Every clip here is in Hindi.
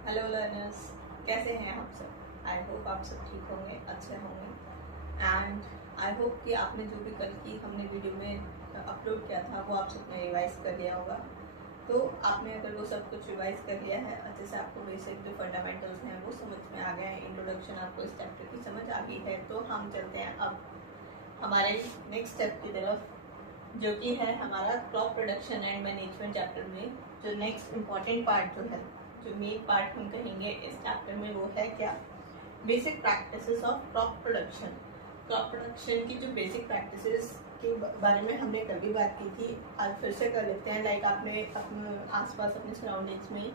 हेलो लर्नर्स, कैसे हैं आप सब। आई होप आप सब ठीक होंगे, अच्छे होंगे। एंड आई होप कि आपने जो भी कल की हमने वीडियो में अपलोड किया था वो आप सबने रिवाइज कर लिया होगा। तो आपने अगर वो सब कुछ रिवाइज कर लिया है, अच्छे से आपको बेसिक जो फंडामेंटल्स हैं वो समझ में आ गए हैं, इंट्रोडक्शन आपको इस चैप्टर की समझ आ गई है, तो हम चलते हैं अब हमारे नेक्स्ट स्टेप की तरफ, जो कि है हमारा crop production and management chapter में जो नेक्स्ट इम्पॉर्टेंट पार्ट जो है, जो मेन पार्ट हम कहेंगे इस चैप्टर में, वो है क्या, basic practices of crop production. Crop production की जो बेसिक प्रैक्टिसेस के बारे में हमने कल भी बात की थी, आज फिर से कर लेते हैं। लाइक आपने अपने आसपास अपने सराउंडिंग्स में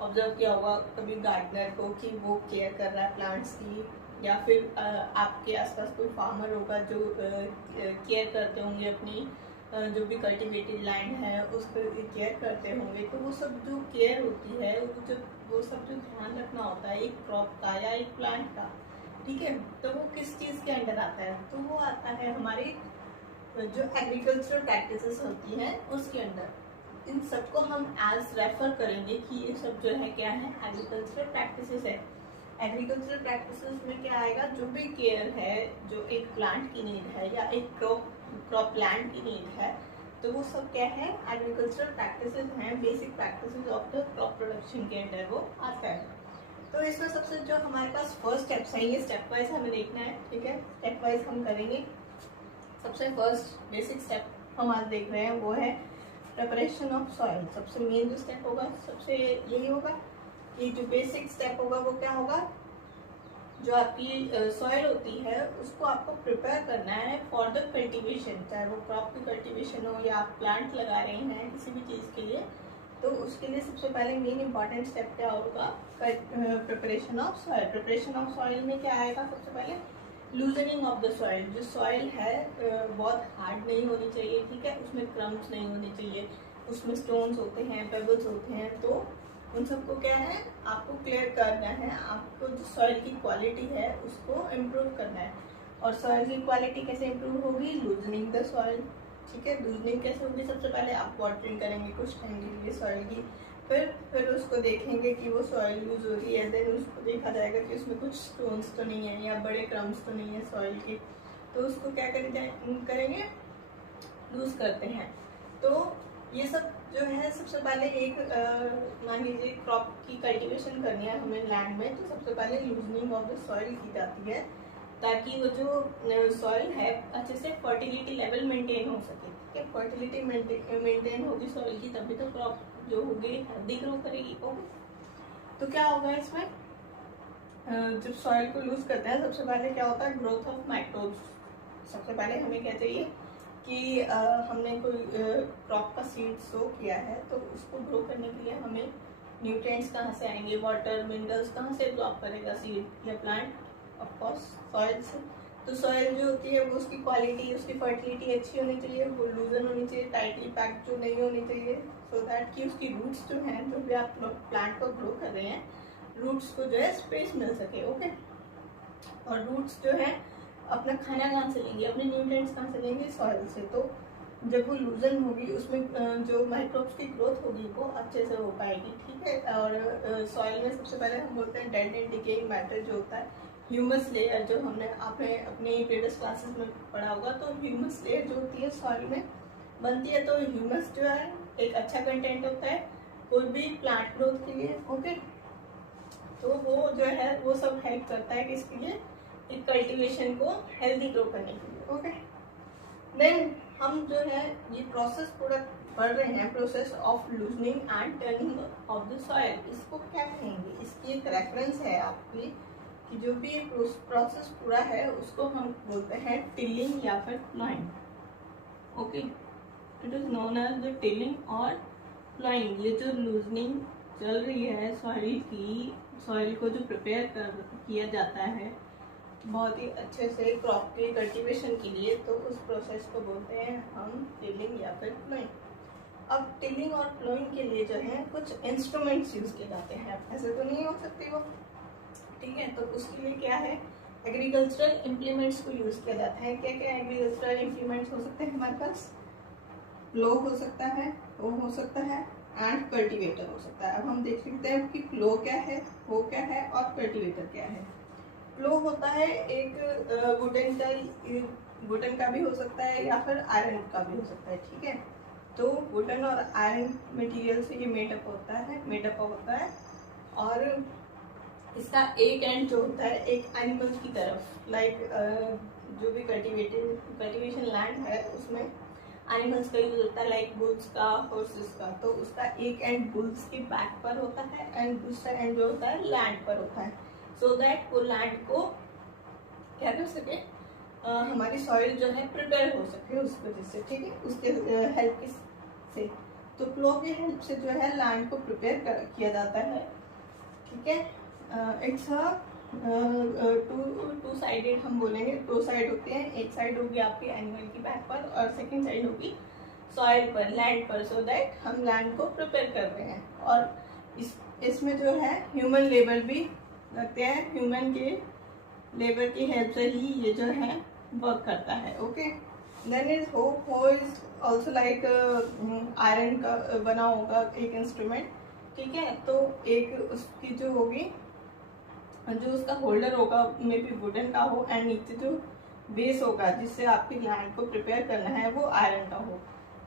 ऑब्जर्व किया होगा कभी गार्डनर को कि वो केयर कर रहा है प्लांट्स की, या फिर आपके आसपास कोई फार्मर होगा जो केयर करते होंगे अपनी जो भी कल्टिवेटेड लैंड है उस पर केयर करते होंगे। तो वो सब जो केयर होती है, वो सब जो ध्यान रखना होता है एक क्रॉप का या एक प्लांट का, ठीक है, तो वो किस चीज़ के अंडर आता है, तो वो आता है हमारे जो एग्रीकल्चरल प्रैक्टिसेस होती हैं उसके अंदर। इन सबको हम एज रेफर करेंगे कि ये सब जो है क्या है, एग्रीकल्चरल प्रैक्टिसेस है। एग्रीकल्चरल प्रैक्टिसेस में क्या आएगा, जो भी केयर है जो एक प्लांट की नीड है या एक क्रॉप प्लांट की नीड है, तो वो सब क्या है, एग्रीकल्चरल प्रैक्टिसेस हैं, basic practices of the crop production के अंडर वो आता है। तो इसमें सबसे जो हमारे पास फर्स्ट स्टेप्स है, ये स्टेप वाइज हमें देखना है, ठीक है, स्टेप वाइज हम करेंगे। सबसे फर्स्ट बेसिक स्टेप हम आज देख रहे हैं वो है प्रिपरेशन ऑफ सॉइल। सबसे मेन जो स्टेप होगा, सबसे यही होगा कि जो बेसिक स्टेप होगा वो क्या होगा, जो आपकी सॉइल होती है उसको आपको प्रिपेयर करना है फॉर द कल्टीवेशन, चाहे वो क्रॉप की कल्टीवेशन हो या आप प्लांट लगा रहे हैं किसी भी चीज़ के लिए। तो उसके लिए सबसे पहले मेन इंपॉर्टेंट स्टेप क्या होगा, preparation of soil. Preparation of soil में क्या आएगा, सबसे पहले लूजनिंग ऑफ द सॉइल। जो सॉइल है बहुत हार्ड नहीं होनी चाहिए, ठीक है, उसमें क्रम्स नहीं होनी चाहिए, उसमें स्टोन्स होते हैं, पेबल्स होते हैं, तो उन सबको क्या है आपको क्लियर करना है। आपको जो सॉइल की क्वालिटी है उसको इम्प्रूव करना है। और सॉइल की क्वालिटी कैसे इम्प्रूव होगी, लूजनिंग द सॉइल, ठीक है। लूजनिंग कैसे होगी, सबसे पहले आप वाटरिंग करेंगे कुछ टाइम के लिए सॉइल की, फिर उसको देखेंगे कि वो सॉइल लूज हो रही है, देन उसको देखा जाएगा कि उसमें कुछ स्टोन्स तो नहीं है या बड़े क्रम्स तो नहीं है सॉइल के, तो उसको क्या करेंगे, लूज करते हैं। तो ये सब जो है सबसे पहले एक मान लीजिए क्रॉप की कल्टीवेशन करनी है हमें लैंड में, तो सबसे पहले लूजनिंग ऑफ द सॉइल की जाती है, ताकि वो जो सॉइल है अच्छे से फर्टिलिटी लेवल मेंटेन हो सके, ठीक है। फर्टिलिटी मेंटेन होगी सॉइल की, तभी तो क्रॉप जो होगी हेल्दी ग्रो करेगी। ओके, तो क्या होगा इसमें, जब सॉइल को लूज करते हैं सबसे पहले क्या होता है, ग्रोथ ऑफ माइक्रोब्स। सबसे पहले हमें क्या चाहिए कि हमने कोई क्रॉप का सीड सो किया है, तो उसको ग्रो करने के लिए हमें न्यूट्रिएंट्स कहाँ से आएंगे, वाटर मिनरल्स कहाँ से ड्रॉप करेगा सीड या प्लांट, ऑफ कोर्स सॉइल से। तो सॉइल जो होती है वो उसकी क्वालिटी, उसकी फर्टिलिटी अच्छी होनी चाहिए, वो लूजन होनी चाहिए, टाइटली पैक्ड जो नहीं होनी चाहिए, सो दैट कि उसकी रूट्स जो हैं, जो भी आप प्लांट को ग्रो कर रहे हैं, रूट्स को जो है स्पेस मिल सके। ओके, और रूट्स जो है अपना खाना कहाँ से लेंगे, अपने न्यूट्रिएंट्स कहाँ से लेंगे, सॉइल से। तो जब वो लूजन होगी उसमें जो माइक्रोब्स की ग्रोथ होगी वो अच्छे से हो पाएगी, ठीक है। और सॉइल में सबसे पहले हम बोलते हैं डेड एंड डिकेइंग मैटर जो होता है, ह्यूमस लेयर, जो हमने आपने अपनी प्रीवियस क्लासेस में पढ़ा होगा, तो ह्यूमस लेयर जो होती है सॉइल में बनती है। तो ह्यूमस जो है एक अच्छा कंटेंट होता है कोई भी प्लांट ग्रोथ के लिए। ओके, तो वो जो है वो सब हेल्प करता है किसके लिए, एक कल्टीवेशन को हेल्दी ग्रो करने के लिए। ओके, देन हम जो है ये प्रोसेस पूरा पढ़ रहे हैं, process of loosening and turning of the soil. इसको क्या कहेंगे, इसकी एक रेफरेंस है आपकी कि जो भी प्रोसेस पूरा है उसको हम बोलते हैं टिलिंग या फिर ploughing. Okay, it is known as the tilling और प्लॉइंग। ये जो लूजनिंग चल रही है सॉइल की, सॉइल को जो प्रिपेयर किया जाता है बहुत ही अच्छे से क्रॉप के कल्टीवेशन के लिए, तो उस प्रोसेस को बोलते हैं हम टिलिंग या फिर प्लोइंग। अब टिलिंग और प्लोइंग के लिए जो है कुछ इंस्ट्रूमेंट्स यूज किए जाते हैं, ऐसे तो नहीं हो सकती वो, ठीक है। तो उसके लिए क्या है, एग्रीकल्चरल इम्प्लीमेंट्स को यूज किया जाता है। क्या क्या एग्रीकल्चरल इम्प्लीमेंट्स हो सकते हैं हमारे पास, प्लो हो सकता है, वो हो सकता है, एंड कल्टीवेटर हो सकता है। अब हम देख सकते हैं कि प्लो क्या है, हो क्या है और कल्टीवेटर क्या है। प्लो होता है एक वुडन का भी हो सकता है या फिर आयरन का भी हो सकता है, ठीक है। तो वुडन और आयरन मटेरियल से ये मेडअप होता है और इसका एक एंड जो होता है एक एनिमल की तरफ, लाइक जो भी कल्टीवेशन लैंड है उसमें एनिमल्स का यूज होता है, लाइक बुल्स का, हॉर्सेस का। तो उसका एक एंड बुल्स के बैक पर होता है एंड दूसरा एंड जो होता है लैंड पर होता है, सो दैट वो लैंड को क्या कर सके, हमारी सॉइल जो है प्रिपेयर हो सके उस वजह से, ठीक है, उसके हेल्प से। तो प्लो की हेल्प से जो है लैंड को प्रिपेयर किया जाता है, ठीक है। इट्स टू साइडेड, हम बोलेंगे दो साइड होते हैं, एक साइड होगी आपके एनिमल की बैक पर और सेकंड साइड होगी सॉइल पर, लैंड पर, सो दैट हम लैंड को प्रिपेयर कर रहे हैं। और इसमें जो है ह्यूमन लेबर भी लगते हैं, ह्यूमन के लेबर की हेल्प से ही ये जो है वर्क करता है, ओके। देन इज हो इज ऑल्सो लाइक आयरन का बना होगा एक इंस्ट्रूमेंट, ठीक है। तो एक उसकी जो होगी, जो उसका होल्डर होगा मे बी वुडन का हो एंड नीचे जो बेस होगा जिससे आपकी लैंड को प्रिपेयर करना है वो आयरन का हो।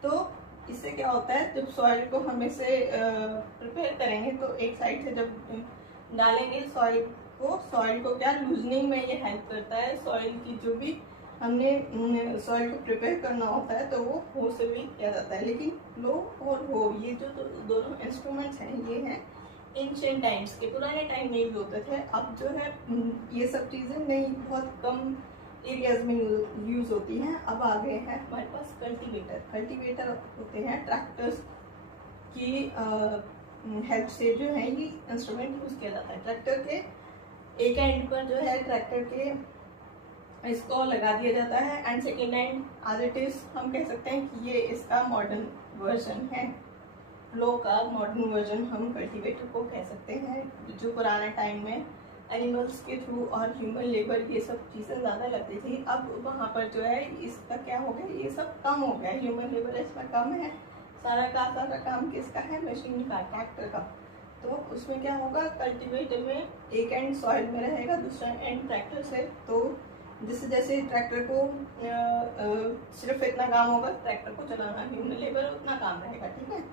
तो इससे क्या होता है, जब सॉइल को हम इसे प्रिपेयर करेंगे तो एक साइड से जब डालेंगे सॉइल को क्या लूजनिंग में ये हेल्प करता है। सॉइल की जो भी हमने सॉइल को प्रिपेयर करना होता है तो वो हो से भी किया जाता है। लेकिन प्लो और हो ये जो दोनों इंस्ट्रूमेंट्स हैं ये हैं एंशिएंट टाइम्स के, पुराने टाइम में यूज होते थे। अब जो है ये सब चीज़ें नहीं, बहुत कम एरियाज में यूज होती हैं। अब आ गए हैं हमारे पास कल्टीवेटर होते हैं, ट्रैक्टर्स की हेल्प से जो है ये इंस्ट्रूमेंट यूज किया जाता है। ट्रैक्टर के एक एंड पर जो है ट्रैक्टर के इसको लगा दिया जाता है and second and as it is हम कह सकते हैं कि ये इसका मॉडर्न वर्जन है। प्लो का मॉडर्न वर्जन हम कल्टीवेटर को कह सकते हैं। जो पुराने टाइम में एनिमल्स के थ्रू और ह्यूमन लेबर ये सब चीज़ें ज़्यादा लगती थी, अब वहाँ पर जो है इसका क्या हो गया, ये सब कम हो गया, ह्यूमन लेबर इसमें कम है। सारा काम किसका है, मशीन का, ट्रैक्टर का। तो उसमें क्या होगा, कल्टीवेटर में एक एंड सॉइल में रहेगा, दूसरा एंड ट्रैक्टर से। तो जैसे ट्रैक्टर को सिर्फ इतना काम होगा ट्रैक्टर को चलाना, ह्यूमन लेबर उतना काम रहेगा, ठीक है।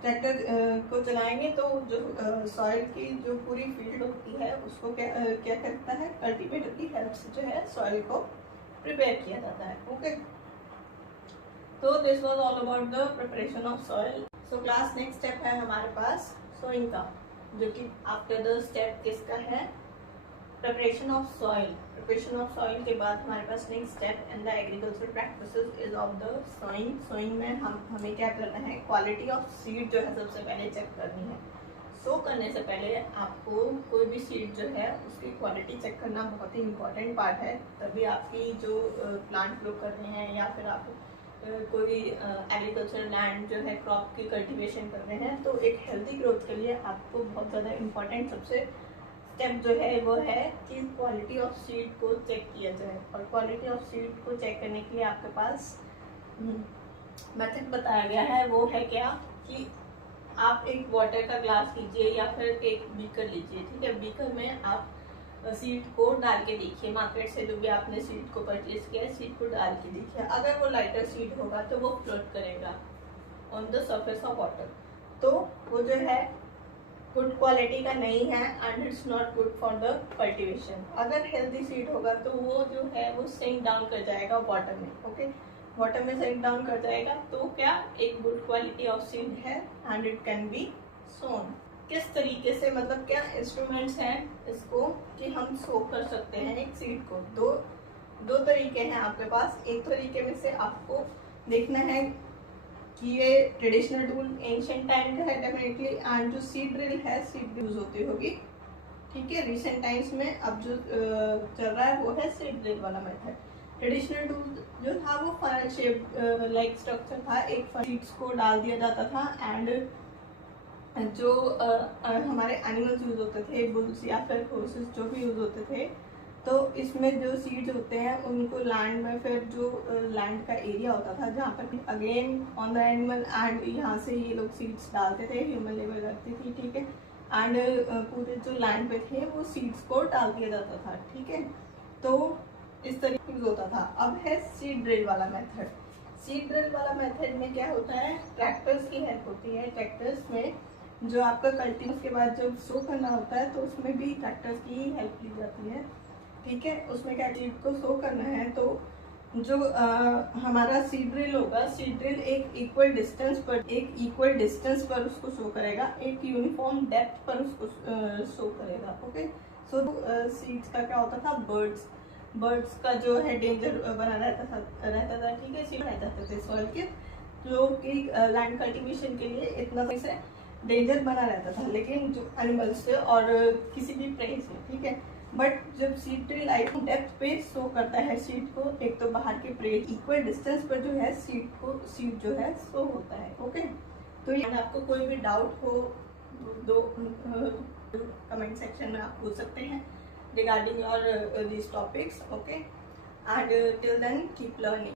ट्रैक्टर को चलाएंगे तो जो सॉइल की जो पूरी फील्ड होती है उसको क्या करता है, कल्टीवेटर की हेल्प से जो है सॉइल को प्रिपेयर किया जाता है, ओके। तो this was all about the preparation of soil. So class next step है हमारे पास सोइंग का, जो कि आफ्टर द स्टेप किसका है, preparation of soil. Preparation of soil के बाद हमारे पास next step in the agriculture practices is of the sowing. Sowing में हमें क्या करना है, क्वालिटी ऑफ सीड जो है सबसे पहले चेक करनी है। सो करने से पहले आपको कोई भी सीड जो है उसकी क्वालिटी चेक करना बहुत ही इम्पोर्टेंट पार्ट है। तभी आपकी जो प्लांट ग्रो कर रहे हैं या फिर आप कोई एग्रीकल्चर लैंड जो है क्रॉप की कल्टीवेशन कर रहे हैं, तो एक हेल्दी ग्रोथ के लिए आपको बहुत ज़्यादा इम्पोर्टेंट सबसे स्टेप जो है वो है कि क्वालिटी ऑफ सीड को चेक किया जाए। और क्वालिटी ऑफ सीड को चेक करने के लिए आपके पास मेथड बताया गया है, वो है क्या कि आप एक वाटर का ग्लास लीजिए या फिर एक बीकर लीजिए, ठीक है। बीकर में आप सीड को डाल के देखिए, मार्केट से जो भी आपने सीड को परचेज किया है सीड को डाल के देखिए। अगर वो लाइटर सीड होगा तो वो फ्लोट करेगा on the surface of water, तो वो जो है गुड क्वालिटी का नहीं है and it's not good for the cultivation. अगर हेल्दी सीड होगा तो वो जो है वो सिंक डाउन कर जाएगा वाटर में, ओके, वाटर में सिंक डाउन कर जाएगा। तो क्या एक गुड क्वालिटी ऑफ सीड है एंड इट कैन बी सोन। किस तरीके से, मतलब क्या इंस्ट्रूमेंट्स हैं इसको कि हम सो कर सकते हैं एक सीड को। दो तरीके हैं आपके पास। एक तरीके में से आपको देखना है कि ये ट्रेडिशनल टूल एंशिएंट टाइम का है डेफिनेटली, एंड जो सीड ड्रिल है सीड यूज होती होगी, ठीक है। रिसेंट टाइम्स में अब जो चल रहा है वो है सीड ड्रिल वाला मेथड। ट्रेडिशनल टूल जो था वो फनल शेप लाइक स्ट्रक्चर था, एक सीड्स को डाल दिया जाता था एंड जो हमारे एनिमल्स यूज होते थे, बुल्स या फिर हॉर्सेस जो भी यूज होते थे, तो इसमें जो सीड्स होते हैं उनको लैंड में, फिर जो लैंड का एरिया होता था जहाँ पर again on the animal, and यहाँ से ये लोग सीड्स डालते थे, ह्यूमन लेबर करती थी, ठीक है। एंड पूरे जो लैंड पे थे वो सीड्स को डाल दिया जाता था, ठीक है। तो इस तरीके से होता था। अब है सीड ड्रिल वाला मेथड। सीड ड्रिल वाला मेथड में क्या होता है, ट्रैक्टर्स की हेल्प होती है। ट्रैक्टर्स में जो आपका कल्टिंग के बाद जब सो करना होता है तो उसमें भी ट्रैक्टर्स की हेल्प ली जाती है, ठीक है। उसमें क्या सीड को सो करना है तो जो हमारा सीड ड्रिल होगा, सीड ड्रिल एक इक्वल डिस्टेंस पर उसको शो करेगा, एक यूनिफॉर्म डेप्थ पर उसको शो करेगा, ओके। सो सीड्स का क्या होता था, बर्ड्स का जो है डेंजर बना रहता था, ठीक है। सीड बनाए जाते थे सॉइल के, जो कि लैंड कल्टीवेशन के लिए इतना से डेंजर बना रहता था, लेकिन जो एनिमल्स से और किसी भी प्रे से, ठीक है। बट जब सीड ड्रिल आई डेप्थ पे शो करता है सीड को, एक तो बाहर के प्रे इक्वल डिस्टेंस पर जो है सीड जो है शो होता है, ओके। तो ये आपको कोई भी डाउट हो दो कमेंट सेक्शन में आप पूछ सकते हैं regarding your these topics, okay, and till then keep learning.